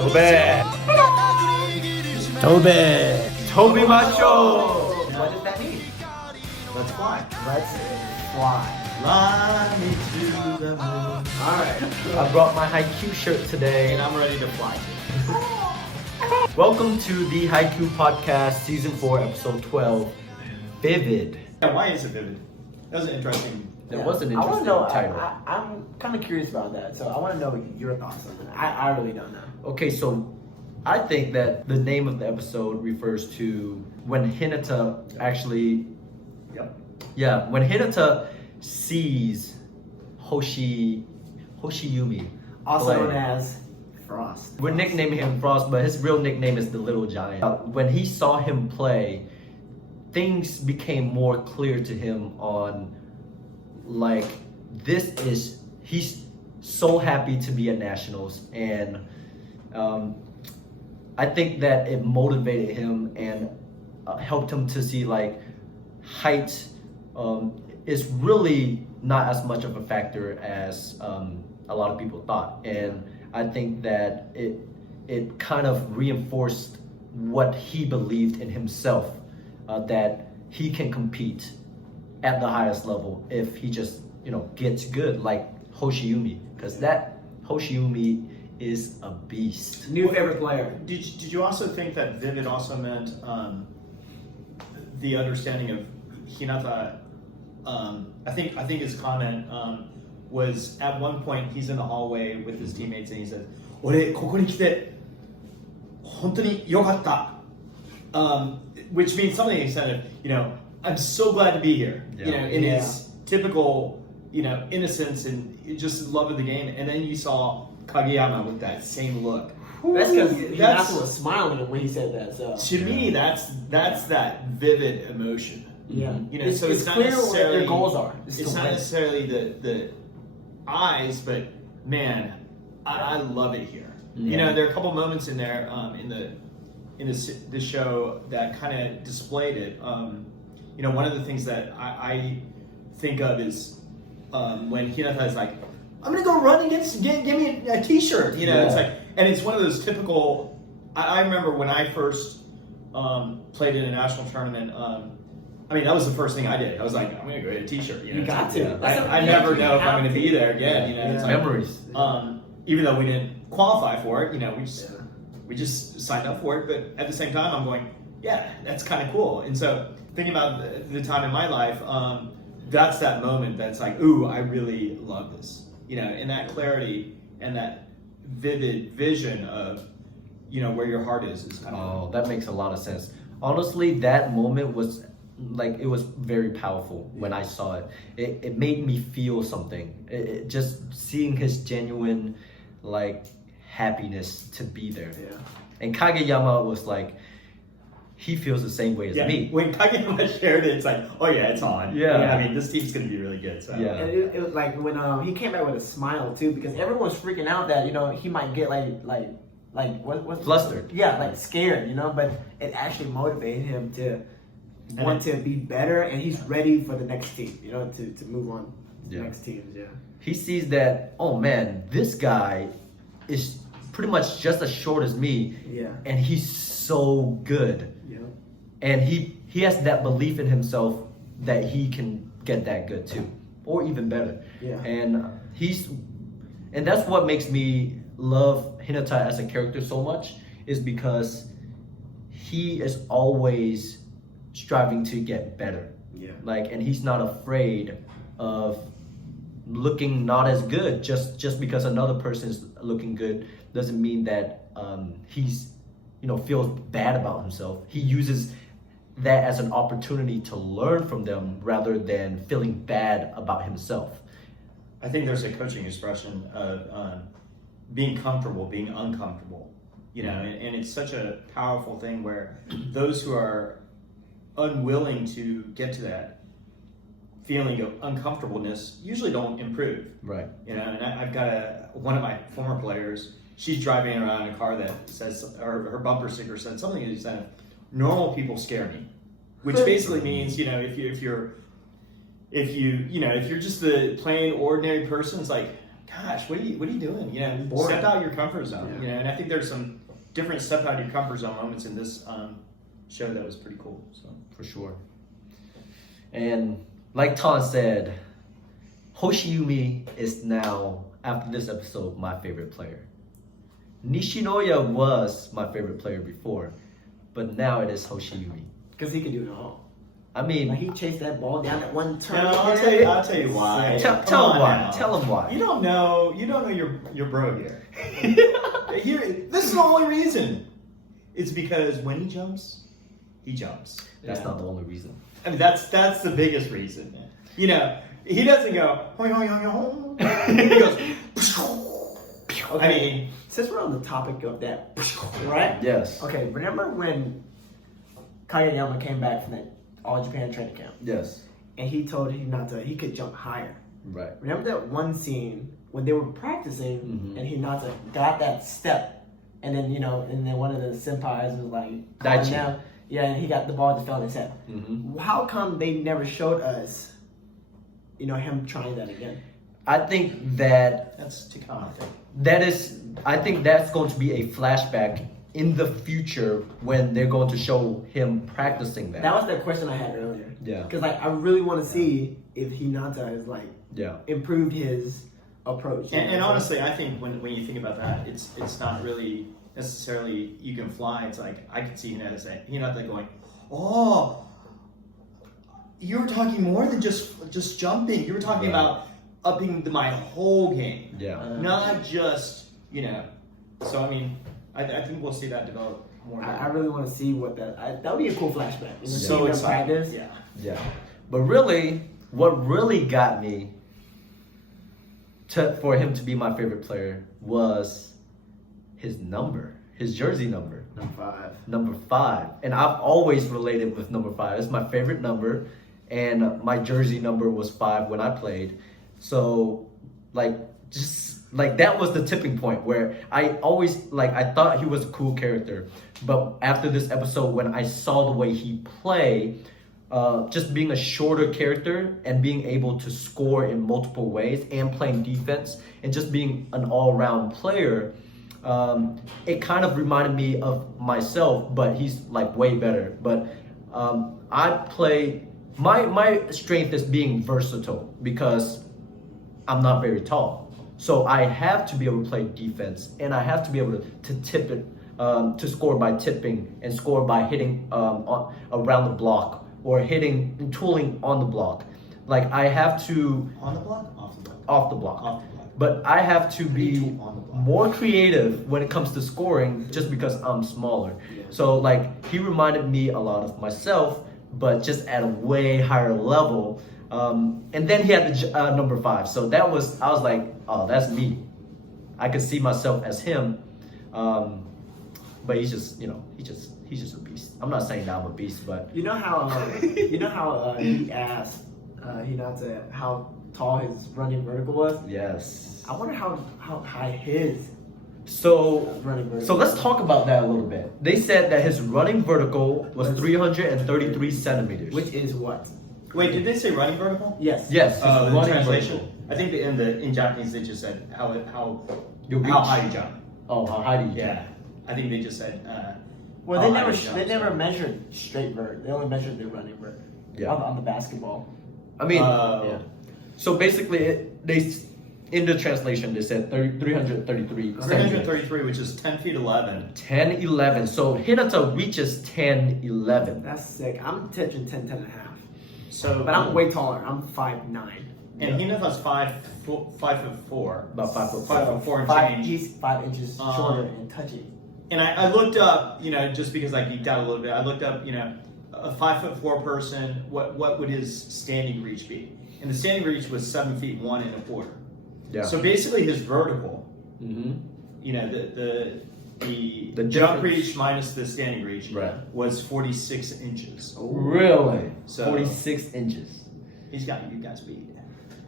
Tobe! Tobe macho! What does that mean? Let's fly. Let's fly. Fly me to the moon. Alright. I brought my Haikyuu shirt today. And I'm ready to fly too. Welcome to the Haikyuu Podcast, Season 4, Episode 12, Vivid. Yeah, why is it vivid? That was an interesting... That was an I want interesting to know. title. I'm kind of curious about that, so I want to know your thoughts on that. I really don't know. Okay, so I think that the name of the episode refers to when Hinata actually... Yep. Yeah, when Hinata sees Hoshiyumi, Also play. known as Frost. We're nicknaming him Frost, but his real nickname is the Little Giant. When he saw him play, things became more clear to him on, like, he's so happy to be at Nationals, and I think that it motivated him and helped him to see, like, height is really not as much of a factor as a lot of people thought. And I think that it kind of reinforced what he believed in himself, that he can compete at the highest level if he just, gets good like Hoshiyumi, because that Hoshiyumi is a beast. New favorite player. Did you also think that vivid also meant the understanding of Hinata? I think his comment was at one point he's in the hallway with his teammates and he says, "俺ここに来て本当に良かった," which means something to the extent of, I'm so glad to be here. Yeah. In his typical, innocence and just his love of the game. And then you saw Kageyama with that same look. That's because he also was smiling when he said that. So To me, that's that vivid emotion. yeah, So it's not clear necessarily what their goals are. It's not necessarily the eyes, but man, I love it here. Yeah. There are a couple moments in there in the show that kind of displayed it. One of the things that I think of is when Hinata is like, "I'm gonna go run and give me a T-shirt." It's like, and it's one of those typical. I remember when I first played in a national tournament. That was the first thing I did. I was like, I'm gonna go get a T-shirt. You got to. I never know if I'm gonna be there again. It's like, Memories. even though we didn't qualify for it, we just signed up for it. But at the same time, I'm going, yeah, that's kind of cool. And so thinking about the time in my life, that's that moment that's like, ooh, I really love this. And that clarity and that vivid vision of, where your heart is kind of. Oh, that makes a lot of sense. Honestly, that moment was it was very powerful when I saw it. It made me feel something. Just seeing his genuine, happiness to be there. Yeah. And Kageyama was like, he feels the same way as me. When Kageyama shared it, it's like, oh yeah, it's on. Yeah. This team's gonna be really good. So. Yeah. And it was like when he came back with a smile too, because everyone was freaking out that he might get what's Flustered. Yeah, scared, but it actually motivated him to want to be better, and he's ready for the next team, to move on to the next teams. Yeah. He sees that, oh man, this guy is pretty much just as short as me. Yeah. And he's so good. Yeah. And he has that belief in himself that he can get that good too, or even better. Yeah. And that's what makes me love Hinata as a character so much, is because he is always striving to get better. Yeah. And he's not afraid of looking not as good. Just because another person is looking good doesn't mean that he's feels bad about himself. He uses that as an opportunity to learn from them rather than feeling bad about himself. I think there's a coaching expression of being comfortable, being uncomfortable. And it's such a powerful thing where those who are unwilling to get to that feeling of uncomfortableness usually don't improve. Right. And I've got one of my former players. She's driving around in a car that says, or her bumper sticker said something that said, "Normal people scare me," which basically means if you're just the plain ordinary person, it's like, gosh, what are you doing? You know, Boring. step out your comfort zone. Yeah. You know, and I think there's some different step out your comfort zone moments in this show that was pretty cool. So For sure. And like Ton said, Hoshiyumi is now, after this episode, my favorite player. Nishinoya was my favorite player before, but now it is Hoshiyumi. Because he can do it all. I mean, Like, he chased that ball down at one turn. no, I'll tell you why. tell Come him on why. now. Tell him why. You don't know your bro here. This is the only reason. It's because when he jumps. That's not the only reason. I mean, that's the biggest reason. You know, he doesn't go. He goes. I mean, Since we're on the topic of that, right? Yes. Okay, remember when Kageyama came back from that All Japan training camp Yes. and he told Hinata he could jump higher? Right. Remember that one scene when they were practicing Mhm. and Hinata got that step and then, and then one of the senpais was like, calling Daichi. down. Yeah, and he got the ball just fell in his head. Mm-hmm. How come they never showed us, him trying that again? I think that that's to come. I think. I think that's going to be a flashback in the future when they're going to show him practicing that. That was the question I had earlier. Yeah. Because I really want to see if Hinata has Yeah. improved his approach. And honestly, I think when you think about that, it's not really necessarily you can fly. It's like I could see Hinata going, oh, you were talking more than just jumping. You were talking Right. about upping my whole game, Yeah. not just So I mean, I think we'll see that develop more. I really want to see what that would be a cool flashback. so seeing them excited. practice. Yeah. Yeah. But really, what really got me for him to be my favorite player was his number, his jersey number. Number 5. And I've always related with number 5. It's my favorite number. And my jersey number was 5 when I played. So, that was the tipping point where I always, I thought he was a cool character. But after this episode, when I saw the way he played, just being a shorter character and being able to score in multiple ways and playing defense and just being an all-around player, it kind of reminded me of myself, but he's way better. But I play, my strength is being versatile because I'm not very tall. So I have to be able to play defense and I have to be able to tip it, to score by tipping and score by hitting around the block or hitting and tooling on the block. I have to... On the block? Off the block? Off the block. Off the block. But I have to be On the block. more creative when it comes to scoring just because I'm smaller. Yeah. So he reminded me a lot of myself, but just at a way higher level. And then he had the number 5. So I was like, oh, that's me. I could see myself as him. But he's just, he's just a beast. I'm not saying that I'm a beast, but You know how he asked Hinata how tall his running vertical was? yes. I wonder how high his So running vertical So let's was. talk about that a little bit. They said that his running vertical was 333 centimeters. Which is what? Wait, did they say running vertical? Yes. Yes, his The running translation. vertical. I think in Japanese they just said how Your reach. high you jump. Oh, how high do you Yeah, I think they just said. Well, how they high never you jump, they never so. measured straight vert. They only measured the running vert. Yeah. On the basketball. I mean, Yeah. so basically, in the translation they said 333 centimeters. 333, which is 10 feet 11. 10, 11. So Hinata reaches 10, 11. That's sick. I'm touching 10 and a half. So, But I'm way taller. I'm 5'9". And Hinata's 5'4". About 5 foot. 5'4" and change. He's 5 inches shorter and touchy. And I looked up, just because I geeked out a little bit, I looked up, a 5'4" person, what would his standing reach be? And the standing reach was 7 feet 1 1/4. Yeah. So basically, his vertical, Mm-hmm. the jump difference. reach minus the standing reach Right. was 46 inches. Really? So- 46 inches. He's got you guys beat.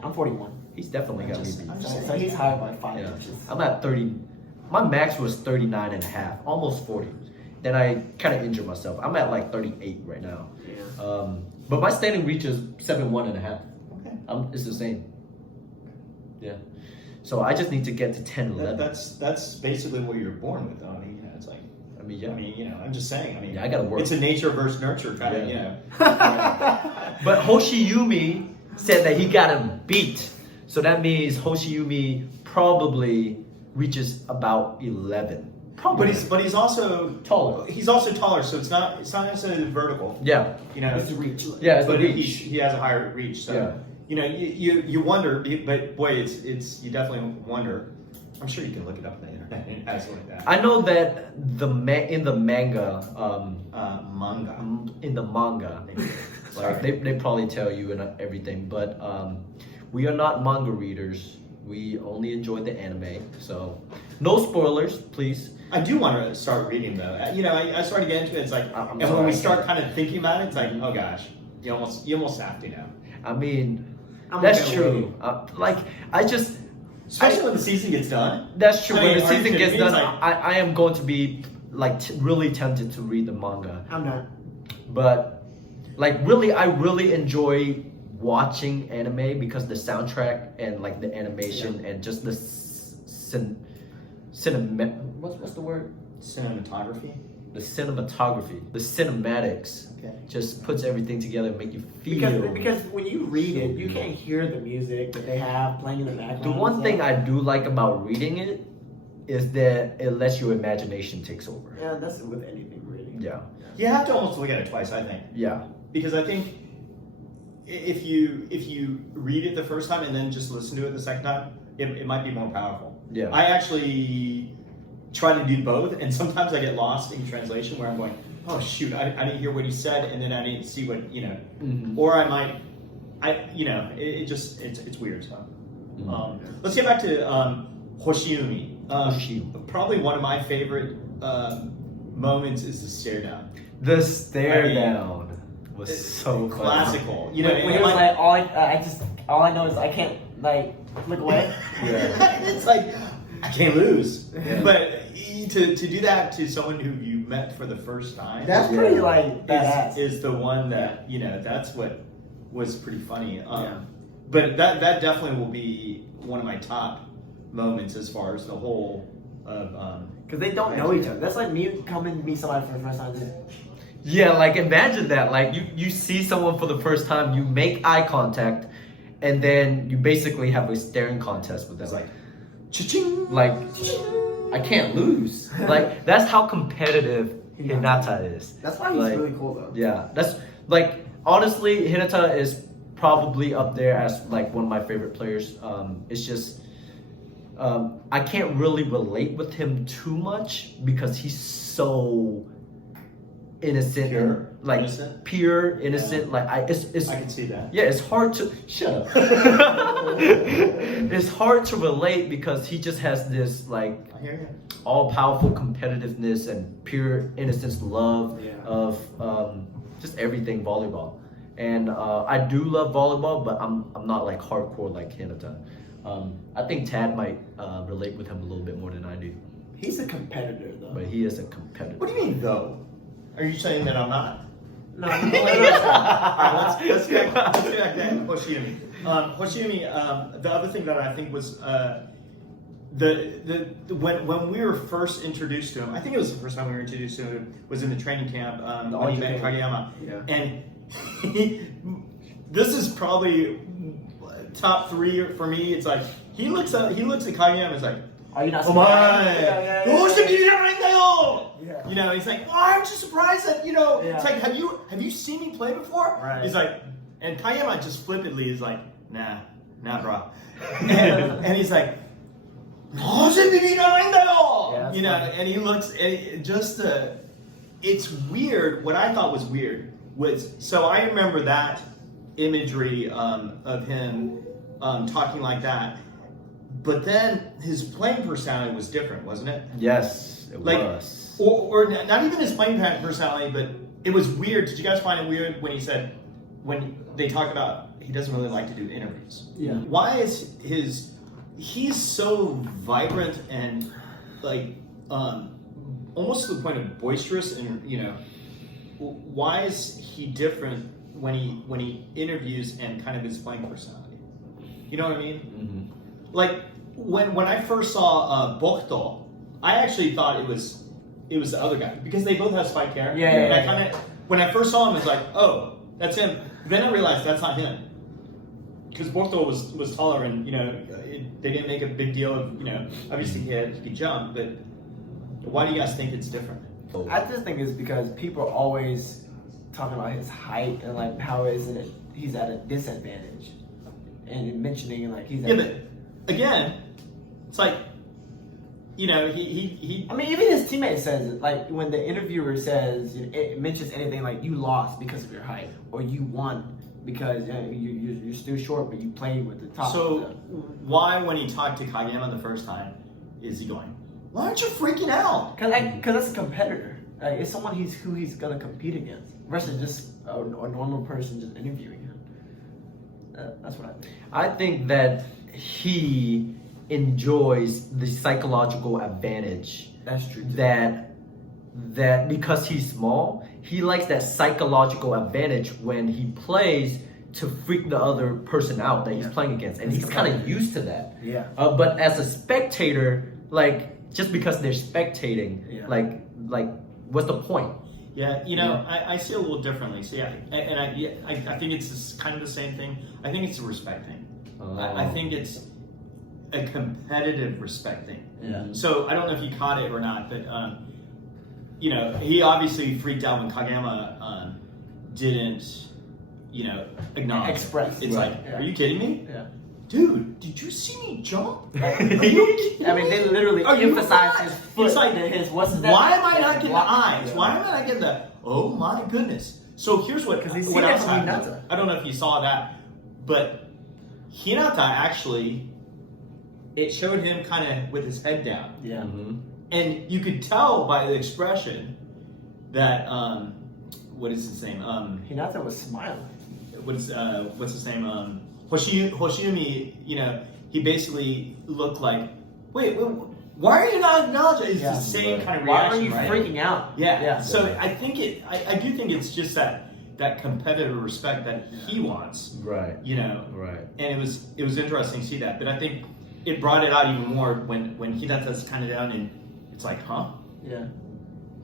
I'm 41. He's definitely got me beat. I'm So, just so he's higher by 5 Yeah. inches. I'm at 30. My max was 39 and a half, almost 40. Then I kind of injured myself. I'm at 38 right now. Yeah. But my standing reach is 7'1 and a half. Okay. It's the same. Yeah. So I just need to get to 10, 11. That's basically what you're born with, though. I mean, it's like. I mean, yeah. I mean, I'm just saying. I mean, I gotta work. It's a nature versus nurture kind of, But Hoshiyumi said that he got him beat. So that means Hoshiyumi probably reaches about 11. Probably. But he's also taller. He's also taller, so it's not necessarily the vertical. Yeah. It's the reach. Yeah, it's but the reach. He has a higher reach. So you wonder, but boy, it's you definitely wonder. I'm sure you can look it up on the internet and ask like that. I know that in the manga, in the manga, like they probably tell you and everything, but we are not manga readers. We only enjoy the anime, so no spoilers, please. I do want to start reading though. I started getting into it. It's like, when we start kind of thinking about it, it's like, oh gosh, you almost have to now. I mean, that's true. Especially when the season gets done. That's true. When the are you season kidding gets me? done, It's like- I am going to be really tempted to read the manga. I'm not. But I really enjoy watching anime because the soundtrack and like the animation and just the what's the word? Cinematography. The cinematography, the cinematics, just puts everything together and make you feel. Because when you read it, you can't hear the music that they have playing in the background. The one thing I do like about reading it is that it lets your imagination takes over. Yeah, that's with anything reading. Yeah. You have to almost look at it twice, I think. Yeah. Because I think if you read it the first time and then just listen to it the second time, it might be more powerful. Yeah. I actually try to do both, and sometimes I get lost in translation where I'm going, oh shoot, I didn't hear what he said, and then I didn't see what or I might, it's weird stuff. Let's get back to Hoshiyumi. Probably one of my favorite moments is the stare down. The stare down was so classical. When he was like, all I know is I can't look away. Yeah. It's like I can't lose. Yeah. But to do that to someone who you met for the first time, that's pretty badass. Is the one that that's what was pretty funny. But that definitely will be one of my top moments as far as the whole of because they don't know each other. That's like me coming to meet somebody for the first time. Yeah, imagine that. You see someone for the first time, you make eye contact, and then you basically have a staring contest with them. It's like, cha-ching! I can't lose. That's how competitive Hinata is. That's why he's really cool though. Yeah, that's honestly, Hinata is probably up there as one of my favorite players. It's just I can't really relate with him too much because he's so innocent, pure, innocent. I can see that. Yeah, it's hard to shut up. It's hard to relate because he just has this all-powerful competitiveness and pure innocence, love of just everything volleyball. And I do love volleyball, but I'm not hardcore like Hinata. I think Tad might relate with him a little bit more than I do. He's a competitor though. But he is a competitor. What do you mean though? Are you saying that I'm not? No. Alright, let's get back to Hoshiyumi. Hoshiyumi. The other thing that I think was when we were first introduced to him. I think it was the first time we were introduced to him. Was in the training camp when he met Kageyama. Yeah. And this is probably top 3 for me. It's like he looks at Kageyama and is like, are you not surprised? Yeah. He's like, why aren't you surprised that It's like, have you seen me play before? Right. He's like, and Kageyama just flippantly is like, nah, bro. and he's like, and he looks it's weird. What I thought was weird was, so I remember that imagery of him talking like that, but then his playing personality was different, wasn't it? Yes, it was. Or not even his playing personality, but it was weird. Did you guys find it weird when he said, when they talked about he doesn't really like to do interviews? Yeah. Why is he's so vibrant and almost to the point of boisterous, and why is he different when he interviews and kind of his playing personality? You know what I mean? Mm-hmm. when I first saw Bokuto, I actually thought it was the other guy because they both have spiked hair. Yeah. When I first saw him, it's like, oh, that's him. Then I realized that's not him because Bokuto was taller and they didn't make a big deal of obviously he could jump, but why do you guys think it's different? I just think it's because people are always talking about his height and like how he's at a disadvantage, and mentioning like he's but again, it's like he. I mean, even his teammate says it. Like when the interviewer says it mentions anything like you lost because of your height or you won because you're still short but you played with the top. So why, when he talked to Kageyama the first time, is he going, why aren't you freaking out? Because that's a competitor. Like, it's someone who he's gonna compete against versus just a normal person just interviewing him. That's what I think. I think that he enjoys the psychological advantage. That's true. That because he's small, he likes that psychological advantage when he plays to freak the other person out that he's playing against, and he's kind of used to that. Yeah. But as a spectator, like just because they're spectating, like what's the point? Yeah, I see it a little differently. So I think it's kind of the same thing. I think it's a respect thing. I think it's a competitive respect thing. Yeah. So I don't know if you caught it or not, but he obviously freaked out when Kageyama didn't, acknowledge. Express. It's like, are you kidding me? Yeah. Dude, did you see me jump? I mean, they literally emphasize his foot. It's like, what's his name? why am I not getting the eyes? Why am I not getting the, oh my goodness. So here's what I was happening. I don't know if you saw that, but Hinata actually, it showed him kind of with his head down. Yeah. Mm-hmm. And you could tell by the expression that, what is his name? Hinata was smiling. What's his name? Hoshiumi, he basically looked like, wait, why are you not acknowledging? It's the same kind of reaction. Why are you freaking out? Yeah. So I think I do think it's just that competitive respect that he wants. Right. Right. And it was interesting to see that. But I think it brought it out even more when Hinata's kind of down and it's like, huh? Yeah.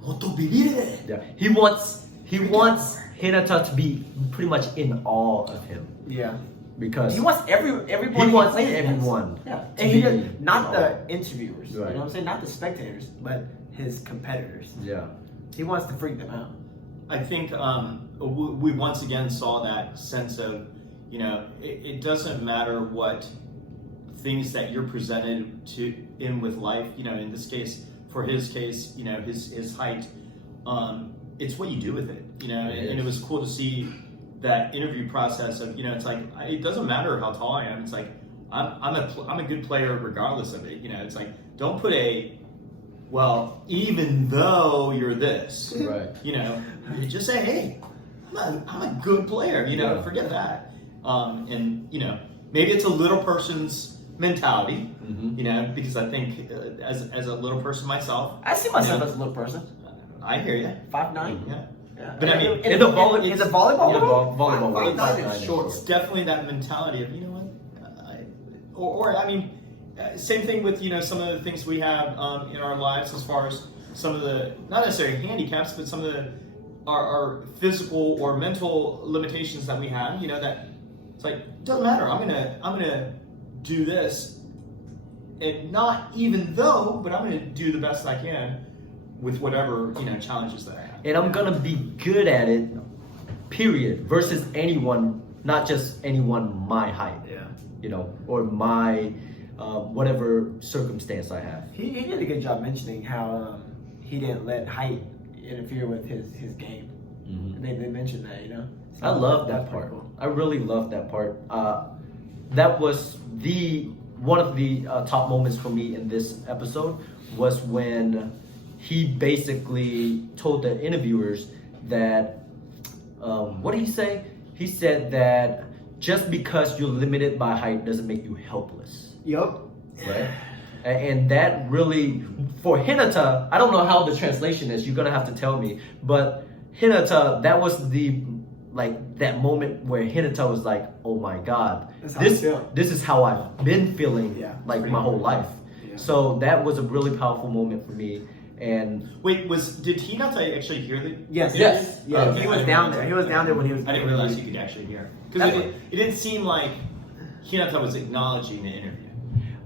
Yeah. He wants Hinata to be pretty much in awe of him. Yeah. Because he wants everyone. He wants everyone. Yeah. And not the interviewers. Right. You know what I'm saying? Not the spectators, but his competitors. Yeah. He wants to freak them out. I think we once again saw that sense of, it doesn't matter what things that you're presented in with life. In this case, for his case, his height. It's what you do with it. And it was cool to see that interview process of, it's like, it doesn't matter how tall I am. It's like, I'm a good player regardless of it. It's like, don't put even though you're this, right? You just say, hey, I'm a good player. Forget that. And maybe it's a little person's mentality. Mm-hmm. Because I think as a little person myself, I see myself as a little person. I hear you. 5'9". Yeah. Yeah. But I mean, in the volleyball, volleyball, is short. It's definitely that mentality of, I mean, same thing with some of the things we have in our lives as far as some of the, not necessarily handicaps, but some of our physical or mental limitations that we have. That it's like, it doesn't matter. I'm gonna do this, and not even though, but I'm gonna do the best I can with whatever challenges that I have. And I'm gonna be good at it, period, versus anyone, not just anyone my height. Yeah. Or my whatever circumstance I have. He did a good job mentioning how he didn't let height interfere with his game. Mm-hmm. They mentioned that, So I love that pretty part. cool. I really love that part. That was one of the top moments for me in this episode was when he basically told the interviewers that, what did he say? He said that just because you're limited by height doesn't make you helpless. Yup. Right? And that really, for Hinata, I don't know how the translation is, you're gonna have to tell me, but Hinata, that was the like that moment where Hinata was like, oh my god, That's how I feel. this is how I've been feeling Yeah, like pretty my whole cool. life. Yeah. So that was a really powerful moment for me. And Wait, did Hinata actually hear the? Yes. Yes. Yeah, Okay. he was I didn't down realize there. that. He was down there when he was. I didn't realize you could actually hear because it didn't seem like Hinata was acknowledging the interview.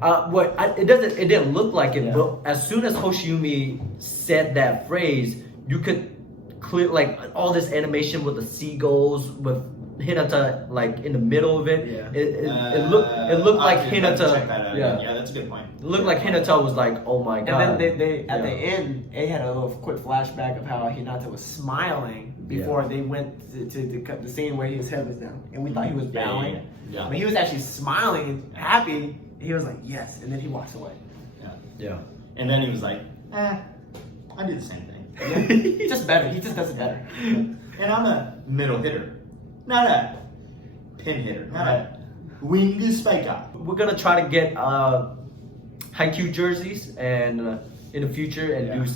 it didn't look like it, but as soon as Hoshiumi said that phrase, you could clear like all this animation with the seagulls with Hinata like in the middle of it. Yeah. It looked like I'll have to check Hinata. that out. Yeah. Yeah, that's a good point. It looked like Hinata was like, oh my god. And then they at Yeah. the end, they had a little quick flashback of how Hinata was smiling before they went to cut the scene where his head was down, and we thought he was bowing. Yeah. But he was actually smiling and happy. He was like, yes, and then he walks away. Yeah. And then he was like, I do the same thing. Just better. He just does it better. And I'm a middle hitter, not a pin hitter, not a wing spiker. We're gonna try to get Haikyuu jerseys and in the future and do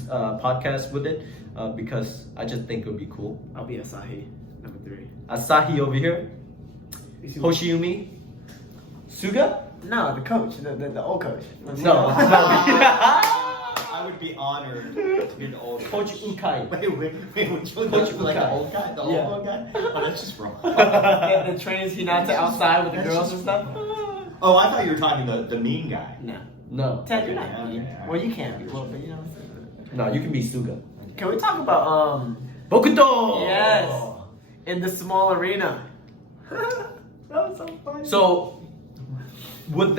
podcasts with it because I just think it would be cool. I'll be Asahi, number 3. Asahi over here, Hoshiumi, Suga. No, the coach, the old coach. No. I would be honored to be the old Coach Ukai. Wait, which one? Coach Like the Ukai. old guy? The Yeah. old guy? Oh, that's just wrong. and trains Hinata outside with the That's girls just- and stuff. Oh, I thought you were talking the mean guy. No. No. Ted, you're not Okay, mean. okay. Well, you can be, well, but you know. No, you can be Suga. Can we talk about Bokuto. Yes. in the small arena? That was so funny. So would one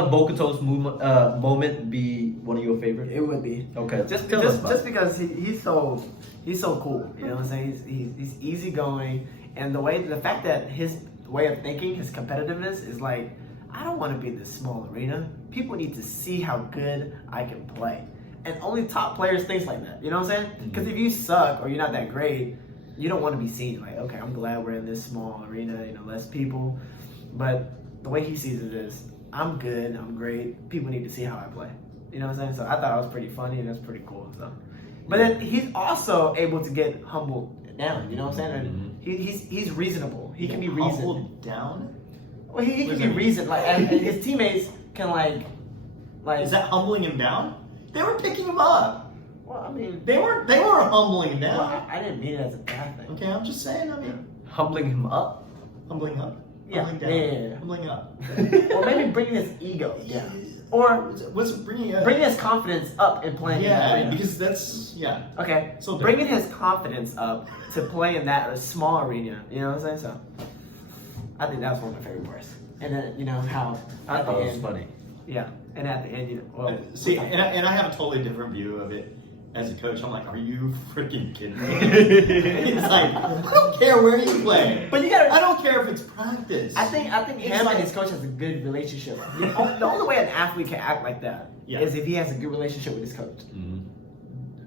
of Bokuto's moment be one of your favorites? It would be. Okay. Just tell us about just it. because he's so cool, you know what I'm saying? He's easygoing, and the fact that his way of thinking, his competitiveness is like, I don't want to be in this small arena. People need to see how good I can play, and only top players think like that. You know what I'm saying? Because if you suck or you're not that great, you don't want to be seen like, okay, I'm glad we're in this small arena, you know, less people. But the way he sees it is, I'm good, I'm great. People need to see how I play. You know what I'm saying? So I thought it was pretty funny and that's pretty cool. So, but then he's also able to get humbled down. You know what I'm saying? And he's reasonable. He can be reasoned. Humbled down? Well, he What can does be that mean? reasoned. Like and his teammates can like. Is that humbling him down? They were picking him up. Well, I mean, They were humbling him well, down. I didn't mean it as a bad thing. Okay, I'm just saying. I mean, Humbling him up. humbling up. Yeah, Humbling down. yeah. Humbling up. Or maybe bringing his ego down, or What's bringing up? bringing his confidence up in playing. in that Yeah, arena. because that's Okay, So bringing his confidence up to play in that small arena, you know what I'm saying? So, I think that was one of my favorite parts. And then, you know, how I at the thought it was end, funny. yeah, and at the end, you know, well, See, and I have a totally different view of it as a coach. I'm like, are you freaking kidding me? It's like, I don't care where you play. but you gotta, I don't care if it's practice. I think It's him like- and his coach has a good relationship. The only way an athlete can act like that is Yeah. if he has a good relationship with his coach. Mm-hmm.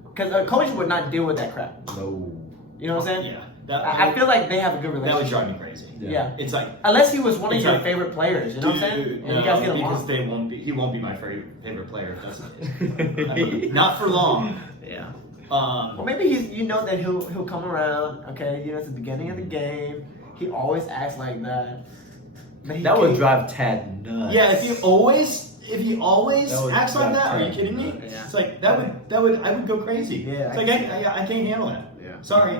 Because a coach would not deal with that crap. No. You know what I'm saying? Yeah, that, I feel like they have a good that would relationship. drive me crazy. Yeah. It's like, Unless he was one of It's your like, favorite players, you know what I'm saying? dude, And you guys get because along. he won't be my favorite player. If that's not for long. Yeah. Well, maybe you know that he'll come around. Okay, you know it's the beginning of the game. He always acts like that. But he That would can't- drive Tad nuts. Yeah, if he always That would acts like drive that, are you Tad kidding me? nuts. Yeah. It's like I would go crazy. Yeah, it's like I can't handle it. Yeah. Sorry,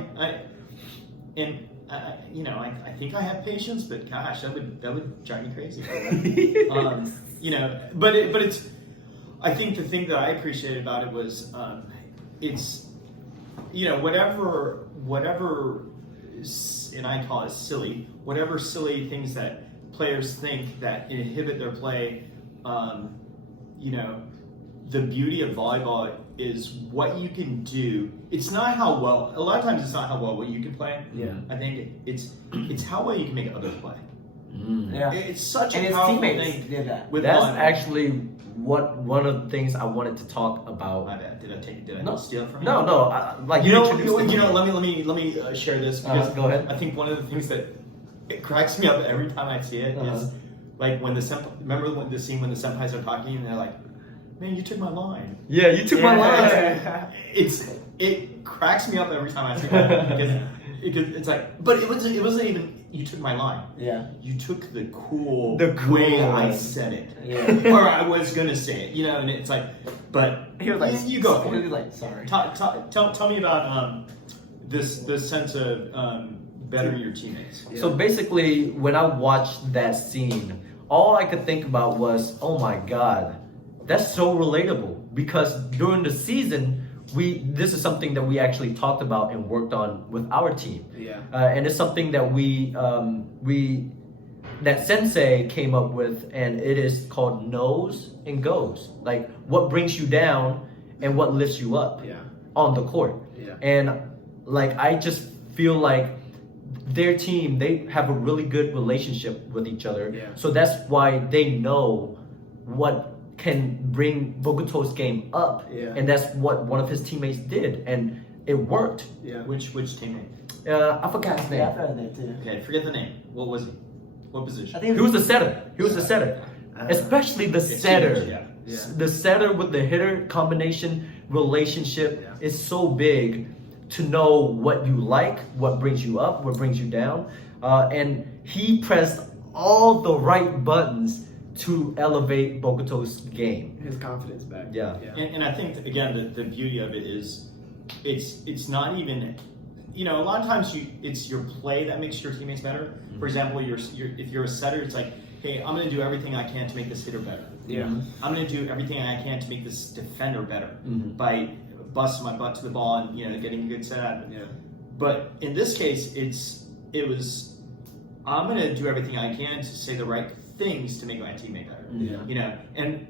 you know, I think I have patience, but gosh, that would drive me crazy. You know, but it's. I think the thing that I appreciated about it was, it's, you know, whatever, and I call it silly, whatever silly things that players think that inhibit their play, you know, the beauty of volleyball is what you can do. It's not how well. A lot of times, it's not how well you can play. Yeah. I think it's how well you can make others play. Yeah. It's such And a his powerful teammates thing. did that. With That's volleyball. actually one of the things I wanted to talk about. My bad. Did I No. steal it from you? No, like You know, introduced it to me. let me share this because go ahead. I think one of the things that it cracks me up every time I see it is like when remember when the scene when the senpais are talking and they're like, "Man, you took my line." Yeah, you took my line. It cracks me up every time I see that because it's like, but it wasn't even. You took my line. Yeah. You took the cool way. way I said it, Yeah. or I was gonna say it. And it's like, but He was like, you go. He was like, sorry. Tell me about this sense of bettering your teammates. Yeah. So basically, when I watched that scene, all I could think about was, oh my God, that's so relatable. Because during the season, this is something that we actually talked about and worked on with our team. Yeah. And it's something that that Sensei came up with, and it is called knows and goes. Like what brings you down and what lifts you up Yeah. on the court. Yeah. And like I just feel like their team, they have a really good relationship with each other. Yeah. So that's why they know what can bring Bokuto's game up. Yeah. And that's what one of his teammates did, and it worked. Yeah. Which teammate? I forgot his name. Yeah, I forgot his name too. Okay, forget the name. What was he? What position? I think He was the setter. He was the setter. Especially the It's setter. huge, yeah. Yeah. The setter with the hitter combination relationship Yeah. is so big to know what you like, what brings you up, what brings you down. And he pressed all the right buttons to elevate Bokuto's game. his confidence back. Yeah. And I think again the beauty of it is it's not even a lot of times it's your play that makes your teammates better. For example, if you're a setter, it's like, hey, I'm going to do everything I can to make this hitter better. Yeah. I'm going to do everything I can to make this defender better Mhm. by busting my butt to the ball and getting a good set out of it. Yeah. But in this case, I'm going to do everything I can to say the right things to make my teammate better. Yeah. And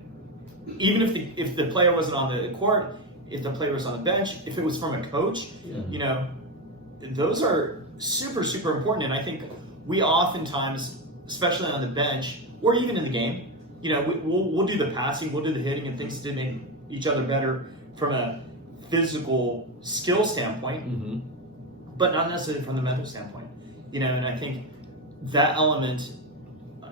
even if the player wasn't on the court, if the player was on the bench, if it was from a coach, those are super, super important. And I think we oftentimes, especially on the bench or even in the game, we'll do the passing, we'll do the hitting and things to make each other better from a physical skill standpoint, Mm-hmm. but not necessarily from the mental standpoint. And I think that element,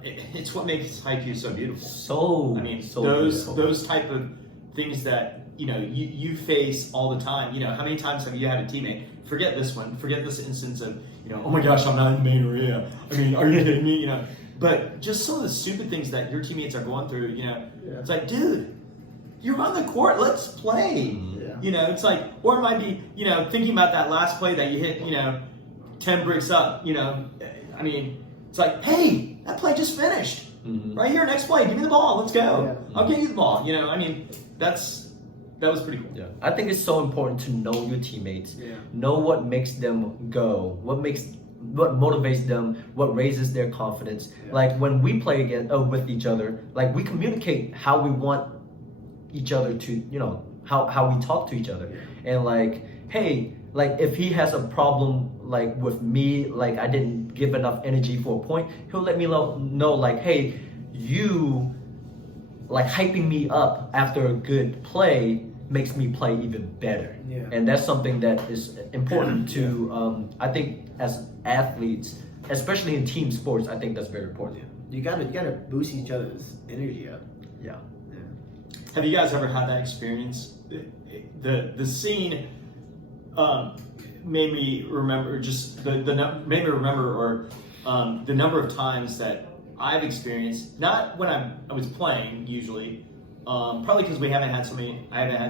it's what makes Haikyuu so beautiful. So I mean, so those beautiful. type of things that you face all the time. How many times have you had a teammate? Forget this one. Forget this instance of oh my gosh, I'm not in the main arena. I mean, are you kidding me? But just some of the stupid things that your teammates are going through. It's like, dude, you're on the court. Let's play. Yeah. It's like, or it might be thinking about that last play that you hit 10 bricks up. I mean, it's like, hey, that play just finished. Mhm. Right here, next play, give me the ball, let's go. Yeah. I'll get you the ball. I mean, that was pretty cool. Yeah, I think it's so important to know your teammates, Yeah. know what makes them go, what motivates them, what raises their confidence. Yeah. Like when we play with each other, like we communicate how we want each other to, how we talk to each other, and like, hey, like if he has a problem like with me, like I didn't give enough energy for a point, he'll let me know like, hey, you like hyping me up after a good play makes me play even better. Yeah. And that's something that is important to I think as athletes, especially in team sports, I think that's very important. You gotta boost each other's energy up. Yeah. Have you guys ever had that experience? The scene made me remember the number of times that I've experienced, not when I was playing usually, probably because I haven't had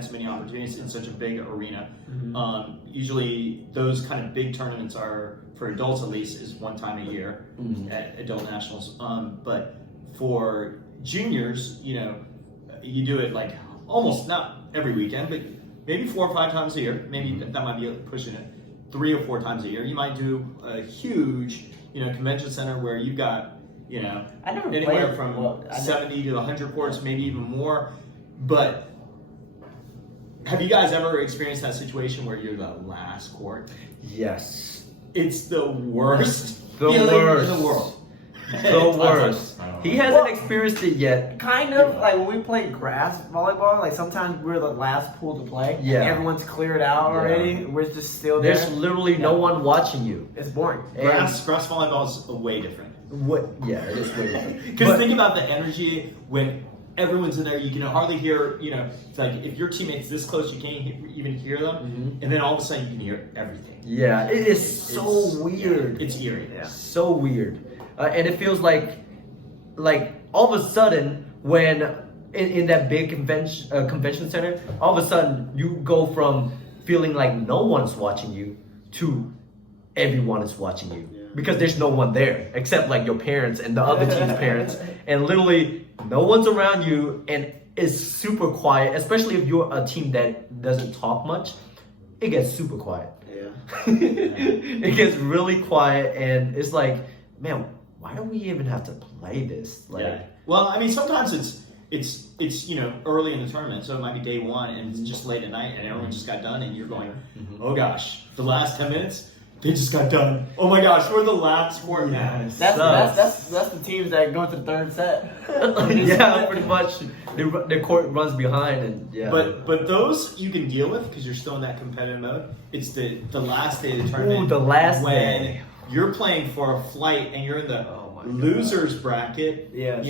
so many opportunities in such a big arena. Mm-hmm. Usually those kind of big tournaments are, for adults at least, is one time a year at adult nationals. But for juniors, you do it like almost not every weekend, but maybe 4 or 5 times a year. Maybe that might be pushing it. 3 or 4 times a year. You might do a huge, convention center where you've got, I never anywhere played, from 70 to 100 courts, maybe even more. But have you guys ever experienced that situation where you're the last court? Yes. It's the worst The feeling worst. in the world. The worst. He hasn't experienced it yet. Kind of like when we play grass volleyball, like sometimes we're the last pool to play. Yeah. Everyone's cleared out already. We're just still there. There's literally no one watching you. It's boring. Grass volleyball is way different. What? Yeah, it is way different. Because But- think about the energy when everyone's in there. You can hardly hear, it's like if your teammate's this close, you can't even hear them. And then all of a sudden you can hear everything. Yeah, it is so weird. It's eerie. Yeah. So weird. And it feels like all of a sudden when in that big convention center, all of a sudden you go from feeling like no one's watching you to everyone is watching you. Because there's no one there except like your parents and the other team's parents, and literally no one's around you, and it's super quiet. Especially if you're a team that doesn't talk much, it gets super quiet. Yeah. It gets really quiet, and it's like, man, why do we even have to play this? Like, Well, I mean, sometimes it's early in the tournament, so it might be day one and it's just late at night, and everyone just got done, and you're going, oh gosh, the last 10 minutes. They just got done. Oh my gosh, we're the last score now. That's the teams that go into the third set. Yeah, pretty much. Their court runs behind, and But those you can deal with because you're still in that competitive mode. It's the last day of the tournament. Ooh, the last when day. You're playing for a flight and you're in the losers bracket. Yeah,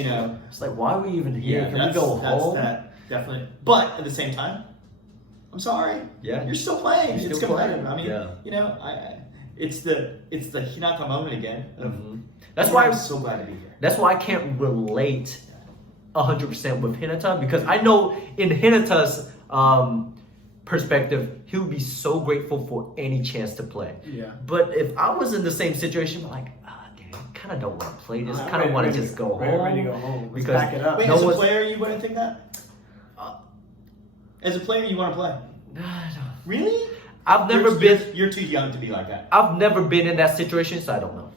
it's like, why are we even here? Yeah, Can we go home? That definitely. But at the same time, I'm sorry. Yeah, you're still playing. You're it's still competitive. playing. I mean, it's the Hinata moment again. That's why I'm so glad to be here. That's why I can't relate 100% with Hinata, because I know in Hinata's perspective, he would be so grateful for any chance to play. Yeah. But if I was in the same situation, I'm like, damn, I kind of don't want to play this. I kind of want to just go home. Ready to go home. Let's Because back it up. Wait, as a player, you wouldn't think that? As a player, you want to play? Really? I've never been. You're too young to be like that. I've never been in that situation, so I don't know.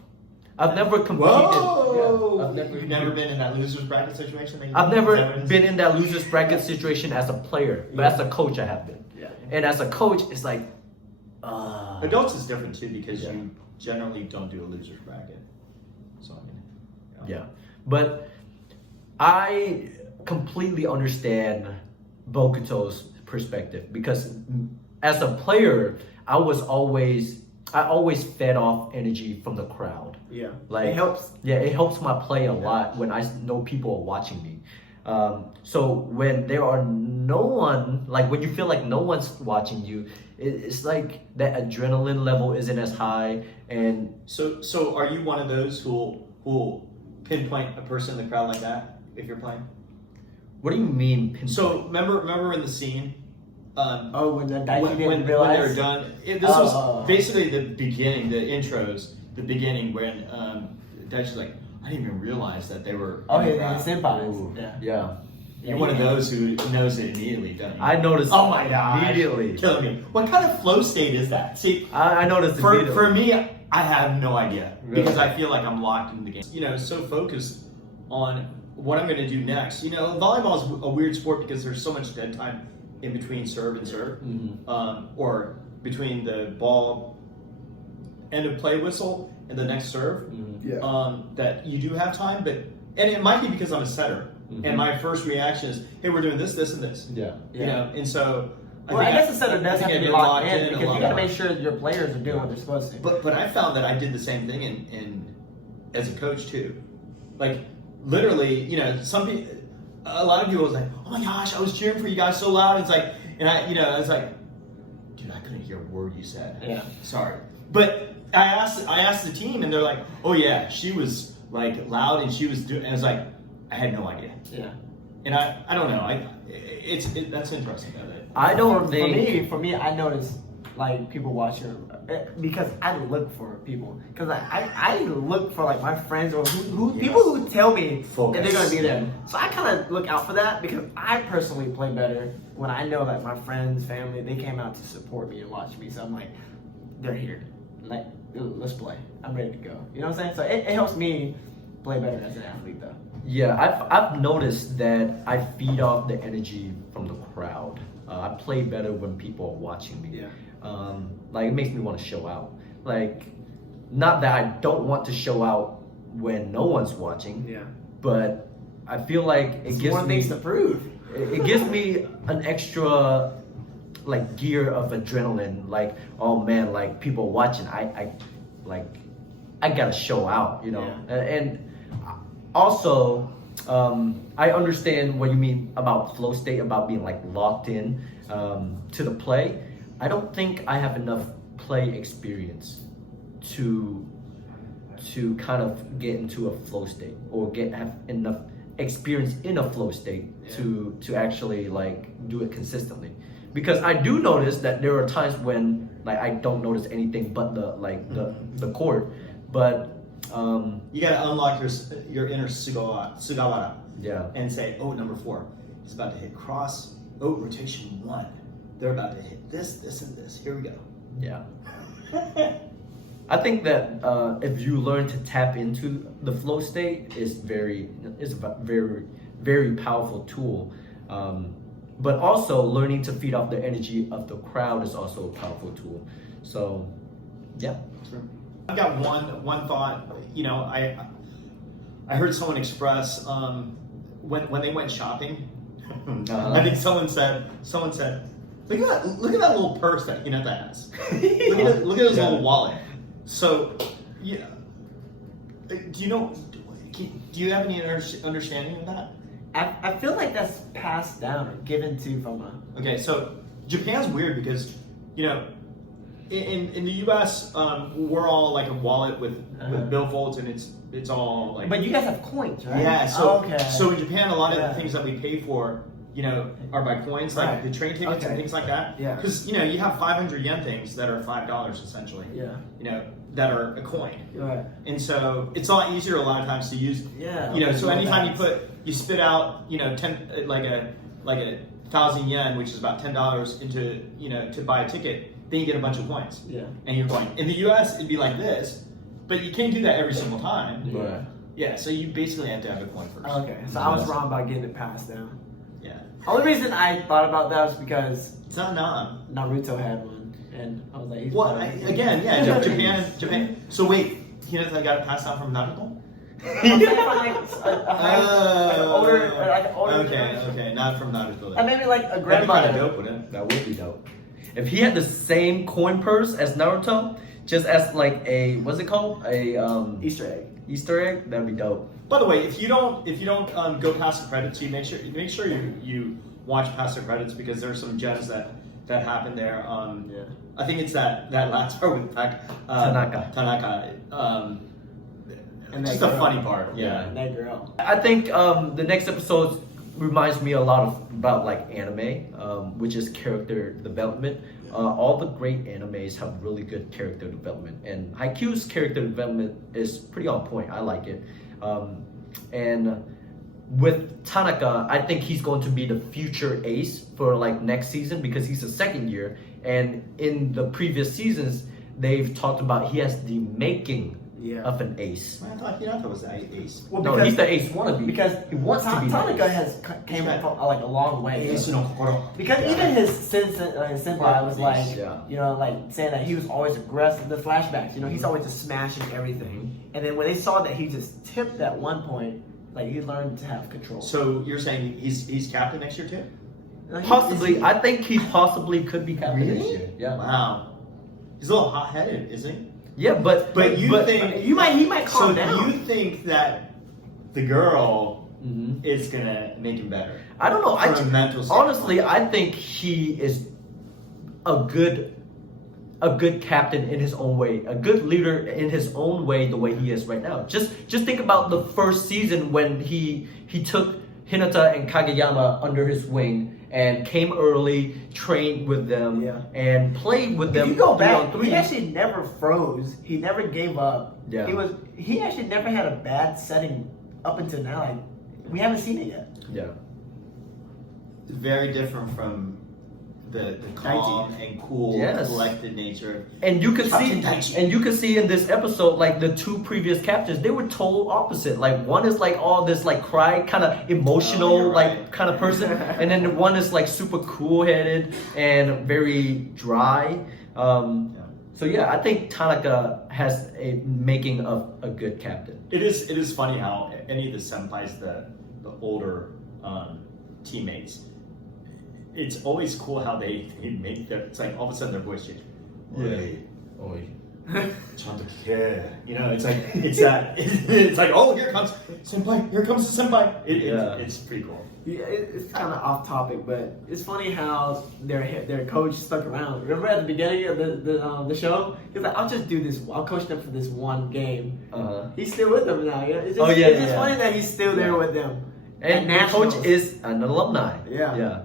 I've never competed. Whoa! Yeah, I've never You've never been in that losers bracket situation? I've never been in that losers bracket situation as a player, but as a coach, I have been. Yeah. And as a coach, it's like, adults is different too because you generally don't do a losers bracket. So I mean, yeah. But I completely understand Bokuto's perspective, because as a player, I always fed off energy from the crowd. Yeah. Like, it helps. Yeah, it helps my play a lot when I know people are watching me. So when there are no one, like when you feel like no one's watching you, it's like that adrenaline level isn't as high. And so are you one of those who'll pinpoint a person in the crowd like that if you're playing? What do you mean pinpoint? So remember in the scene. When the when they were done, this was basically the beginning, the intros, the beginning when Daichi's like, I didn't even realize that they were. Oh yeah, senpais. Yeah. You're one of those who knows it immediately, doesn't you? I noticed. Oh my gosh! Immediately. Killing me. What kind of flow state is that? See, I noticed immediately. For me, I have no idea Really? because I feel like I'm locked in the game. So focused on what I'm going to do next. Volleyball is a weird sport because there's so much dead time in between serve and serve, or between the ball end of play whistle and the next serve. That you do have time, and it might be because I'm a setter, and my first reaction is, hey, we're doing this, this, and this. And so. I guess the setter does have to be locked in because you got to lot. make sure your players are doing what they're supposed to. But I found that I did the same thing in as a coach too, like literally, some people. A lot of people was like, "Oh my gosh, I was cheering for you guys so loud." It's like, and I was like, "Dude, I couldn't hear a word you said." Yeah, sorry. But I asked the team, and they're like, "Oh yeah, she was like loud, and she was doing." And I was like, "I had no idea." Yeah. And I don't know. That's interesting though. I don't think for me, I notice like people watching because I look for people because I look for like my friends or people who tell me that they're gonna be there. So I kind of look out for that because I personally play better when I know that my friends, family, they came out to support me and watch me. So I'm like, they're here. Like, let's play. I'm ready to go. You know what I'm saying? So it helps me play better as an athlete though. Yeah, I've noticed that I feed off the energy from the crowd. I play better when people are watching me. Yeah. Like it makes me want to show out. Like, not that I don't want to show out when no one's watching. Yeah. But I feel like it gives more me things to prove. It gives me an extra like gear of adrenaline. Like, oh man, like people watching. I gotta show out. Yeah. And also I understand what you mean about flow state, about being like locked in to the play. I don't think I have enough play experience to kind of get into a flow state or have enough experience in a flow state to actually like do it consistently. Because I do notice that there are times when like I don't notice anything but the court, but you gotta unlock your inner Sugawara. Yeah. And say, oh, number 4 is about to hit cross. Oh, rotation 1. They're about to hit this, and this. Here we go. Yeah. I think that if you learn to tap into the flow state, it's a very, very powerful tool. But also learning to feed off the energy of the crowd is also a powerful tool. So, yeah. True. I've got one thought. You know, I heard someone express when they went shopping. I think someone said, look at that little purse that Hinata has. Look at his little wallet. So, yeah. Do you have any understanding of that? I feel like that's passed down or given to from a. Okay, so Japan's weird because, you know, in the U.S. We're all like a wallet with billfolds, and it's all like. But you guys have coins, right? Yeah. So okay. So in Japan, a lot of the things that we pay for, you know, are by coins, like the train tickets and things like that. Yeah. Because you know you have 500 yen things that are $5 essentially. Yeah. You know, that are a coin. Right. And so it's a lot easier a lot of times to use. Yeah. You know, so anytime you spit out, you know, 10 like a 1,000 yen, which is about $10 into, you know, to buy a ticket, then you get a bunch of coins. Yeah. And you're going. In the U.S., it'd be like this, but you can't do that every single time. Right. Yeah. So you basically have to have a coin first. Okay. So I was wrong about getting it passed down. Yeah. Only reason I thought about that was because It's not non. Naruto had one, and I was like, he's Well, probably- again, yeah, Japan. So wait, Hinata got it passed down from Naruto? I'm saying from like an older generation. Okay, not from Naruto. And maybe like a That'd be kind grandmother. of dope, wouldn't it? That would be dope. If he had the same coin purse as Naruto, just as like a what's it called? A Easter egg. Easter egg, that'd be dope. By the way, if you don't go past the credits, you make sure you watch past the credits because there are some gems that happen there. Yeah. I think it's that last part with Tanaka. And Just that a girl. funny part. Yeah. That girl. I think the next episode reminds me a lot about like anime, which is character development. All the great animes have really good character development, and Haikyuu's character development is pretty on point. I like it. And with Tanika, I think he's going to be the future ace for like next season because he's a second year, and in the previous seasons they've talked about he has the making of an ace. I thought Hinata was the ace. Well, No, he's the ace wannabe. Because he wants to be the Tanika ace. came from like a long way. Ace no kokoro. Because even his senpai was like, Yeah. you know, like saying that he was always aggressive. The flashbacks, you know, he's always just smashing everything. And then when they saw that he just tipped at one point, like he learned to have control. So you're saying he's captain next year too? Like, Possibly, I think he possibly could be captain this Really? year. Yeah. Wow. He's a little hot-headed, isn't he? Yeah, but you think he might calm so down. you think that the girl Mhm. is gonna make him better? I don't know. From a mental standpoint. Honestly, I think he is a good captain in his own way, a good leader in his own way, the way he is right now. Just think about the first season when he took Hinata and Kageyama under his wing and came early, trained with them, and played with them. If you go back, 3-on-3. he actually never froze. He never gave up. Yeah. He actually never had a bad setting up until now. Like, we haven't seen it yet. Yeah. Very different from the calm and cool, Yes. collected nature. And you can Captain Daichi. see in this episode, like the two previous captains, they were total opposite. Like one is like all this like cry, kind of emotional, you're right. like kind of person, and then the one is like super cool headed and very dry. So yeah, I think Tanika has a making of a good captain. It is funny how any of the senpais, the older teammates, it's always cool how they make their. It's like all of a sudden their voice changes. Oi. You know, it's like it's like, oh, here comes senpai, here comes the senpai. It's pretty cool. Yeah, it's kind of off topic, but it's funny how their coach stuck around. Remember at the beginning of the show, he's like, "I'll just do this. I'll coach them for this one game." He's still with them now. It's just, it's just funny that he's still there with them. And the coach is an alumni. Yeah.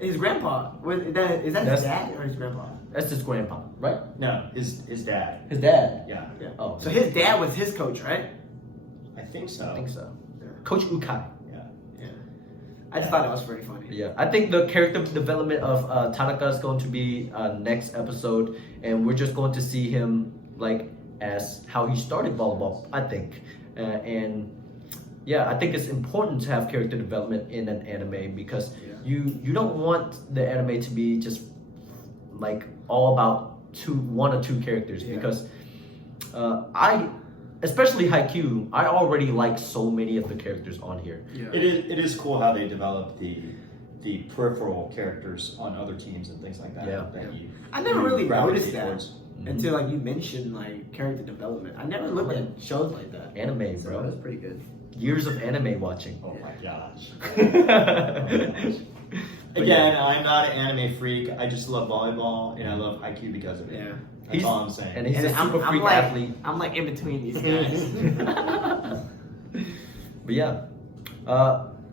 His grandpa. Is that his dad or his grandpa? That's his grandpa, right? No, his dad. His dad. Yeah. Oh, so his dad was his coach, right? I think so. I think so. Coach Ukai. I just thought that was pretty funny. Yeah, I think the character development of Tanika is going to be next episode, and we're just going to see him like as how he started volleyball. I think, and yeah, I think it's important to have character development in an anime because you don't want the anime to be just like all about one or two characters because especially Haikyuu, I already like so many of the characters on here. Yeah. It is cool how they develop the peripheral characters on other teams and things like that. I never really noticed that towards. until like you mentioned like character development. I never looked at shows like that. Anime, So bro. that's pretty good. Years of anime watching. Oh my gosh. But Again, I'm not an anime freak. I just love volleyball and I love Haikyuu because of it. Yeah. That's all I'm saying. And he's a I'm super freak athlete. I'm like in between these guys. But yeah,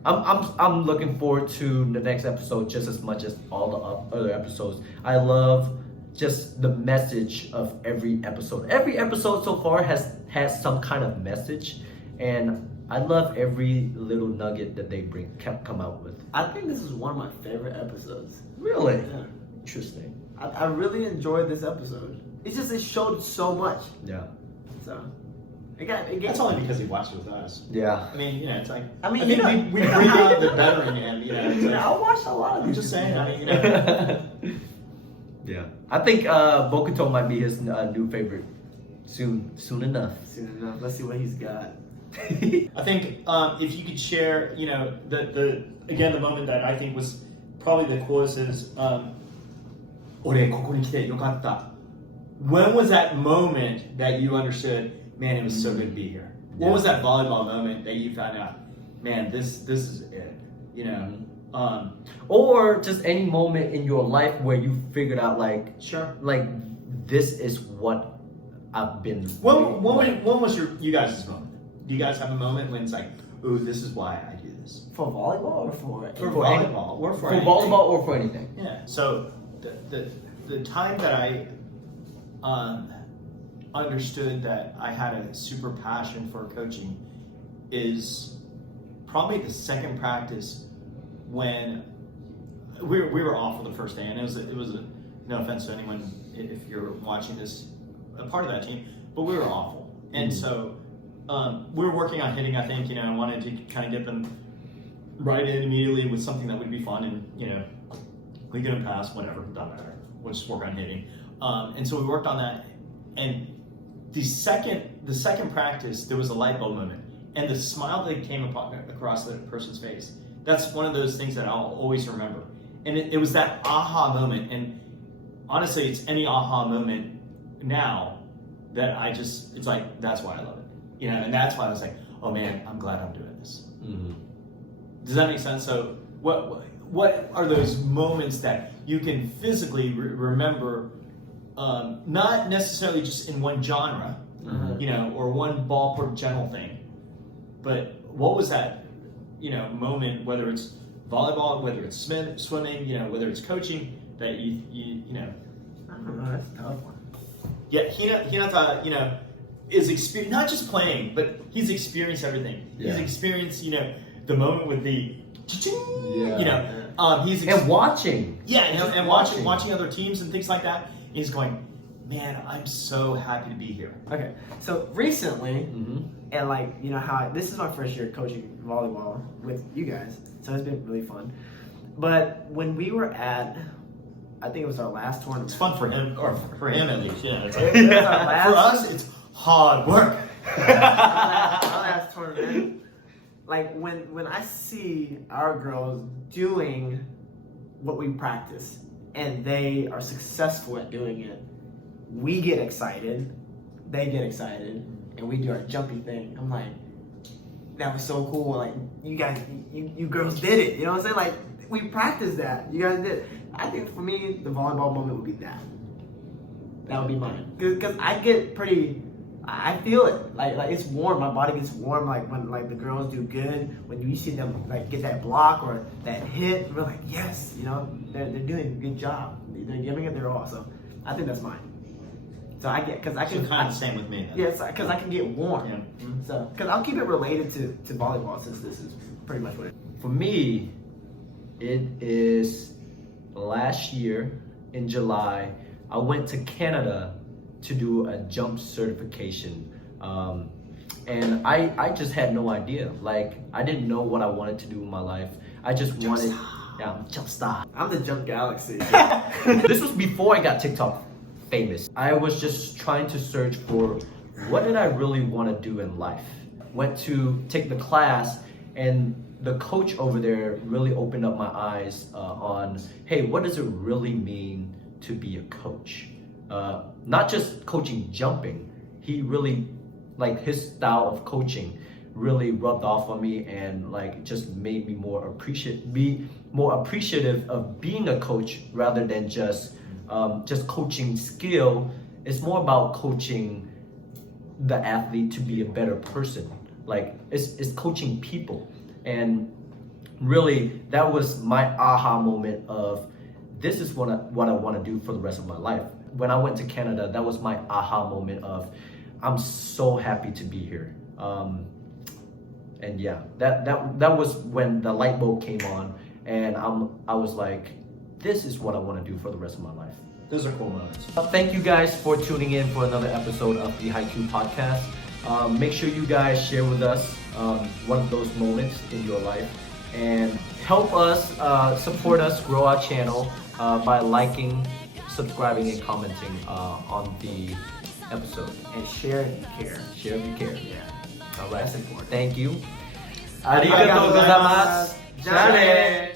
I'm looking forward to the next episode just as much as all the other episodes. I love just the message of every episode. Every episode so far has some kind of message, and I love every little nugget that they come out with. I think this is one of my favorite episodes. Really? Yeah. Interesting. I really enjoyed this episode. It showed so much. Yeah. So That's only because he watched with us. Yeah. I mean, you know, it's like I mean, we bring out the better in him. You know, it's like, I watched a lot of I'm these. just saying. I mean, you know. Yeah. I think Bokuto might be his new favorite soon enough. Soon enough. Let's see what he's got. I think if you could share, you know, the moment that I think was probably the coolest is, 俺ここに来てよかった. When was that moment that you understood, man, it was so good to be here? What was that volleyball moment that you found out, man, this is it, you know? Or just any moment in your life where you figured out like, Sure. like this is what I've been. When was you guys' moment? Do you guys have a moment when it's like, ooh, this is why I do this? For volleyball or for volleyball or for anything. volleyball or for anything? Yeah. So the time that I understood that I had a super passion for coaching is probably the second practice when we were awful the first day, and it was no offense to anyone if you're watching this, a part of that team, but we were awful, and so we were working on hitting. I think, you know, I wanted to kind of get them right in immediately with something that would be fun, and you know, we get them pass, whatever, doesn't matter. We'll just work on hitting, and so we worked on that. And the second practice, there was a light bulb moment, and the smile that came across the person's face. That's one of those things that I'll always remember. And it was that aha moment. And honestly, it's any aha moment now that it's like, that's why I love it. You know, and that's why I was like, oh man, I'm glad I'm doing this. Mm-hmm. Does that make sense? So what are those moments that you can physically remember, not necessarily just in one genre, you know, or one ballpark general thing, but what was that, you know, moment, whether it's volleyball, whether it's swimming, you know, whether it's coaching, that you know. I don't know, that's a tough one. Yeah, Hinata, you know, is not just playing, but he's experienced everything. Yeah. He's experienced, you know, the moment with the, you know, he's And watching. Yeah, you know, and watching other teams and things like that. He's going, man, I'm so happy to be here. Okay, so recently, and like, you know how this is my first year coaching volleyball with you guys, so it's been really fun. But when we were at, I think it was our last tournament. It's fun for him, or for him at least. Yeah, it's like, It was our last, for us, it's hard work. our last tournament. Like when I see our girls doing what we practice, and they are successful at doing it, we get excited, they get excited, and we do our jumpy thing. I'm like, that was so cool. Like, you guys, you girls did it. You know what I'm saying? Like, we practiced that. You guys did. I think for me, the volleyball moment would be that. That would be mine. Because I get pretty, I feel it. Like it's warm. My body gets warm. Like when like the girls do good. When you see them like get that block or that hit, we're like, yes, you know, they're doing a good job. They're giving it their all. So I think that's mine. So I get, because I can. So kind of the same with me. Then. Yeah, because I can get warm. Yeah. Mm-hmm. So because I'll keep it related to volleyball since this is pretty much what it is. For me, it is last year in July. I went to Canada to do a jump certification. And I just had no idea. Like, I didn't know what I wanted to do in my life. I just wanted, jump star. I'm the jump galaxy. This was before I got TikTok famous. I was just trying to search for what did I really want to do in life. Went to take the class, and the coach over there really opened up my eyes on, hey, what does it really mean to be a coach? Not just coaching jumping. He really, like, his style of coaching really rubbed off on me, and like just made me more appreciative of being a coach rather than just coaching skill. It's more about coaching the athlete to be a better person. Like, it's coaching people. And really, that was my aha moment of, this is what I want to do for the rest of my life. When I went to Canada, that was my aha moment of, I'm so happy to be here. And yeah, that was when the light bulb came on, and I was like, this is what I want to do for the rest of my life. Those are cool moments. Thank you guys for tuning in for another episode of the Haikyuu Podcast. Make sure you guys share with us one of those moments in your life, and help us support us grow our channel by liking, subscribing, and commenting on the episode. And share if you care. Share if you care. Yeah. All right. That's important. Thank you. Arigatou gozaimasu. Jane.